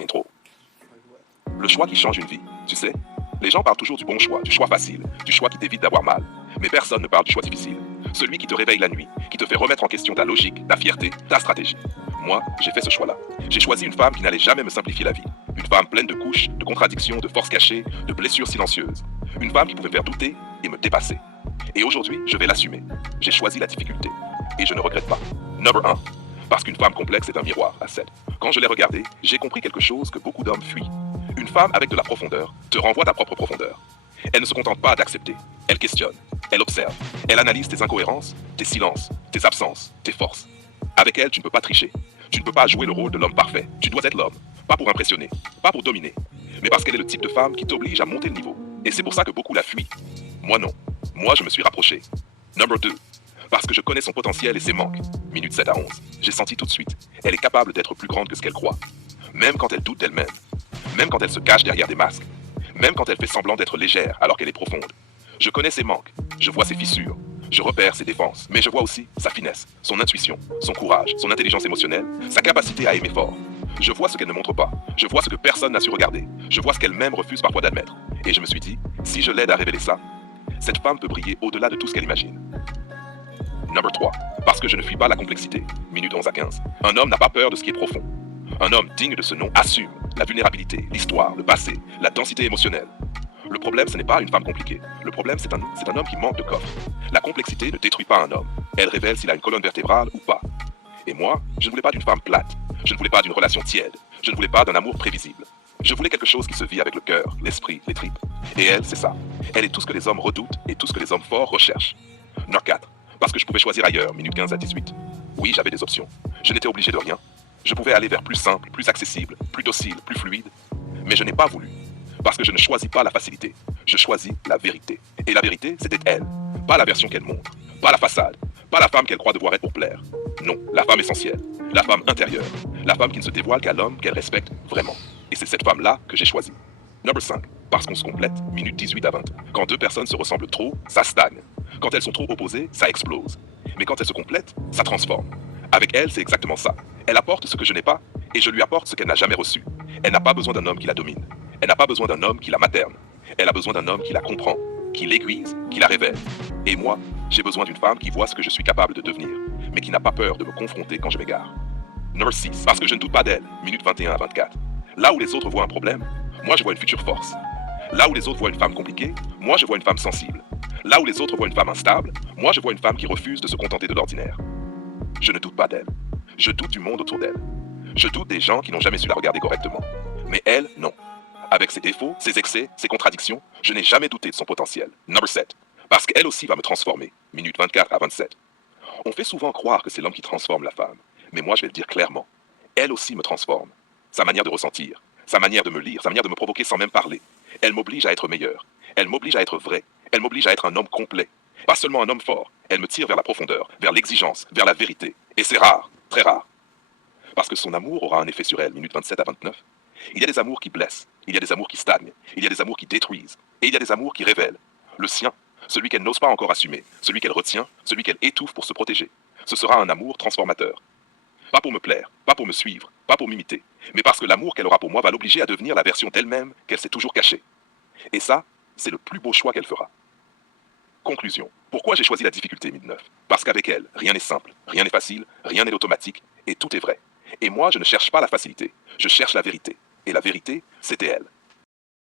Intro. Le choix qui change une vie, tu sais. Les gens parlent toujours du bon choix, du choix facile, du choix qui t'évite d'avoir mal. Mais personne ne parle du choix difficile. Celui qui te réveille la nuit, qui te fait remettre en question ta logique, ta fierté, ta stratégie. Moi, j'ai fait ce choix-là. J'ai choisi une femme qui n'allait jamais me simplifier la vie. Une femme pleine de couches, de contradictions, de forces cachées, de blessures silencieuses. Une femme qui pouvait me faire douter et me dépasser. Et aujourd'hui, je vais l'assumer. J'ai choisi la difficulté. Et je ne regrette pas. Number 1. Parce qu'une femme complexe est un miroir à 7. Quand je l'ai regardée, j'ai compris quelque chose que beaucoup d'hommes fuient. Une femme avec de la profondeur te renvoie ta propre profondeur. Elle ne se contente pas d'accepter. Elle questionne. Elle observe. Elle analyse tes incohérences, tes silences, tes absences, tes forces. Avec elle, tu ne peux pas tricher. Tu ne peux pas jouer le rôle de l'homme parfait. Tu dois être l'homme. Pas pour impressionner, pas pour dominer, mais parce qu'elle est le type de femme qui t'oblige à monter le niveau. Et c'est pour ça que beaucoup la fuient. Moi non. Moi, je me suis rapproché. Number 2. Parce que je connais son potentiel et ses manques. Minute 7 à 11. J'ai senti tout de suite. Elle est capable d'être plus grande que ce qu'elle croit. Même quand elle doute d'elle-même. Même quand elle se cache derrière des masques. Même quand elle fait semblant d'être légère alors qu'elle est profonde. Je connais ses manques. Je vois ses fissures. Je repère ses défenses. Mais je vois aussi sa finesse, son intuition, son courage, son intelligence émotionnelle, sa capacité à aimer fort. Je vois ce qu'elle ne montre pas. Je vois ce que personne n'a su regarder. Je vois ce qu'elle-même refuse parfois d'admettre. Et je me suis dit, si je l'aide à révéler ça, cette femme peut briller au-delà de tout ce qu'elle imagine. Number 3. Parce que je ne fuis pas la complexité. Minute 11 à 15. Un homme n'a pas peur de ce qui est profond. Un homme digne de ce nom assume la vulnérabilité, l'histoire, le passé, la densité émotionnelle. Le problème, ce n'est pas une femme compliquée. Le problème, c'est un homme qui manque de coffre. La complexité ne détruit pas un homme. Elle révèle s'il a une colonne vertébrale ou pas. Et moi, je ne voulais pas d'une femme plate. Je ne voulais pas d'une relation tiède. Je ne voulais pas d'un amour prévisible. Je voulais quelque chose qui se vit avec le cœur, l'esprit, les tripes. Et elle, c'est ça. Elle est tout ce que les hommes redoutent et tout ce que les hommes forts recherchent. Number 4. Parce que je pouvais choisir ailleurs, minute 15 à 18. Oui, j'avais des options. Je n'étais obligé de rien. Je pouvais aller vers plus simple, plus accessible, plus docile, plus fluide. Mais je n'ai pas voulu. Parce que je ne choisis pas la facilité. Je choisis la vérité. Et la vérité, c'était elle. Pas la version qu'elle montre. Pas la façade. Pas la femme qu'elle croit devoir être pour plaire. Non, la femme essentielle. La femme intérieure. La femme qui ne se dévoile qu'à l'homme qu'elle respecte vraiment. Et c'est cette femme-là que j'ai choisie. Number 5. Parce qu'on se complète, minute 18 à 20. Quand deux personnes se ressemblent trop, ça stagne. Quand elles sont trop opposées, ça explose. Mais quand elles se complètent, ça transforme. Avec elle, c'est exactement ça. Elle apporte ce que je n'ai pas, et je lui apporte ce qu'elle n'a jamais reçu. Elle n'a pas besoin d'un homme qui la domine. Elle n'a pas besoin d'un homme qui la materne. Elle a besoin d'un homme qui la comprend, qui l'aiguise, qui la révèle. Et moi, j'ai besoin d'une femme qui voit ce que je suis capable de devenir, mais qui n'a pas peur de me confronter quand je m'égare. Number 6. Parce que je ne doute pas d'elle, minute 21 à 24. Là où les autres voient un problème, moi je vois une future force. Là où les autres voient une femme compliquée, moi je vois une femme sensible. Là où les autres voient une femme instable, moi je vois une femme qui refuse de se contenter de l'ordinaire. Je ne doute pas d'elle. Je doute du monde autour d'elle. Je doute des gens qui n'ont jamais su la regarder correctement. Mais elle, non. Avec ses défauts, ses excès, ses contradictions, je n'ai jamais douté de son potentiel. Number 7. Parce qu'elle aussi va me transformer. Minute 24 à 27. On fait souvent croire que c'est l'homme qui transforme la femme. Mais moi, je vais le dire clairement. Elle aussi me transforme. Sa manière de ressentir, sa manière de me lire, sa manière de me provoquer sans même parler. Elle m'oblige à être meilleur. Elle m'oblige à être vrai. Elle m'oblige à être un homme complet. Pas seulement un homme fort. Elle me tire vers la profondeur, vers l'exigence, vers la vérité. Et c'est rare, très rare. Parce que son amour aura un effet sur elle. Minute 27 à 29. Il y a des amours qui blessent, il y a des amours qui stagnent, il y a des amours qui détruisent, et il y a des amours qui révèlent. Le sien, celui qu'elle n'ose pas encore assumer, celui qu'elle retient, celui qu'elle étouffe pour se protéger. Ce sera un amour transformateur. Pas pour me plaire, pas pour me suivre, pas pour m'imiter, mais parce que l'amour qu'elle aura pour moi va l'obliger à devenir la version d'elle-même qu'elle s'est toujours cachée. Et ça, c'est le plus beau choix qu'elle fera. Conclusion. Pourquoi j'ai choisi la difficulté, minute 9? Parce qu'avec elle, rien n'est simple, rien n'est facile, rien n'est automatique, et tout est vrai. Et moi, je ne cherche pas la facilité, je cherche la vérité. Et la vérité, c'était elle.